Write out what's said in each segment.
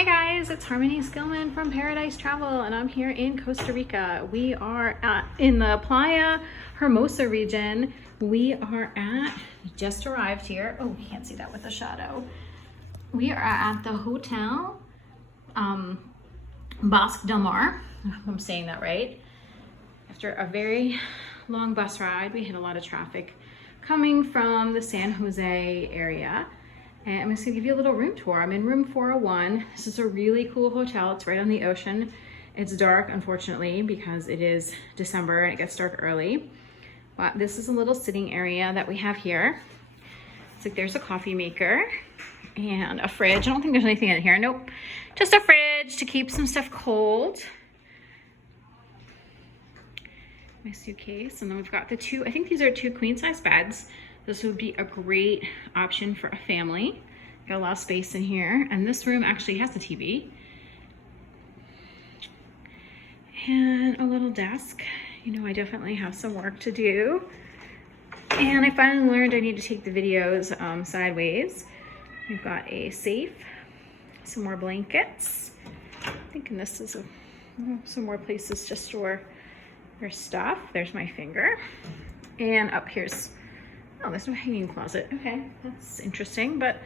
Hey guys, it's Harmony Skillman from Paradise Travel, and I'm here in Costa Rica. We are in the Playa Hermosa region. We just arrived here. Oh, we can't see that with the shadow. We are at the Hotel Bosque del Mar. I hope I'm saying that right. After a very long bus ride, we hit a lot of traffic coming from the San Jose area. And I'm just gonna give you a little room tour. I'm in room 401. This is a really cool hotel. It's right on the ocean. It's dark, unfortunately, because it is December and it gets dark early. But this is a little sitting area that we have here. It's like there's a coffee maker and a fridge. I don't think there's anything in here. Nope. Just a fridge to keep some stuff cold. My suitcase. And then we've got the two, I think these are two queen size beds. This would be a great option for a family. Got a lot of space in here. And this room actually has a TV. And a little desk. You know, I definitely have some work to do. And I finally learned I need to take the videos sideways. We've got a safe, some more blankets. I'm thinking this is some more places to store your stuff. There's my finger. And up here's, oh, there's no hanging closet. Okay, that's interesting, but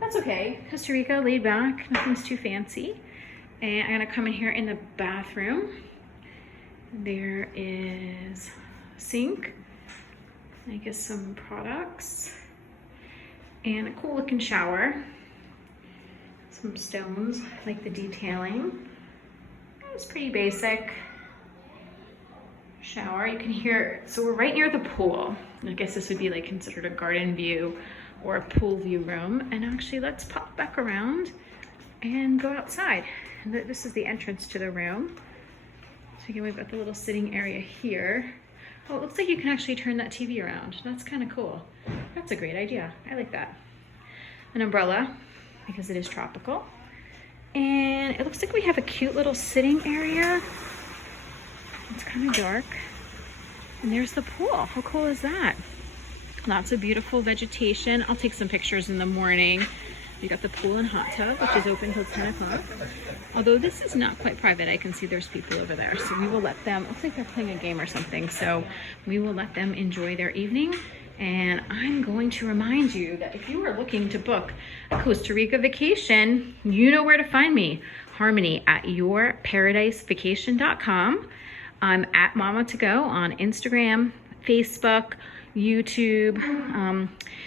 that's okay. Costa Rica, laid back, nothing's too fancy. And I'm gonna come in here in the bathroom. There is a sink, I guess some products, and a cool looking shower. Some stones, like the detailing. It's pretty basic. Shower, you can hear, so we're right near the pool. I guess this would be like considered a garden view or a pool view room. And actually, let's pop back around and go outside. This is the entrance to the room. So again, we've got the little sitting area here. Oh, it looks like you can actually turn that TV around. That's kind of cool. That's a great idea. I like that. An umbrella, because it is tropical. And it looks like we have a cute little sitting area. It's kind of dark. And there's the pool. How cool is that? Lots of beautiful vegetation. I'll take some pictures in the morning. We got the pool and hot tub, which is open till 10 o'clock. Although this is not quite private, I can see there's people over there. So we will let them, looks like they're playing a game or something. So we will let them enjoy their evening. And I'm going to remind you that if you are looking to book a Costa Rica vacation, you know where to find me. Harmony at yourparadisevacation.com. I'm at Mama to Go on Instagram, Facebook, YouTube.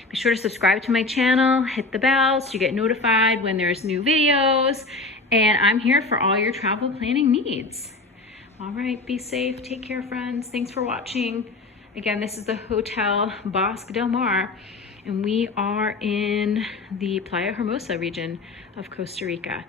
Be sure to subscribe to my channel, hit the bell so you get notified when there's new videos. And I'm here for all your travel planning needs. All right, be safe, take care, friends. Thanks for watching. Again, this is the Hotel Bosque del Mar, and we are in the Playa Hermosa region of Costa Rica.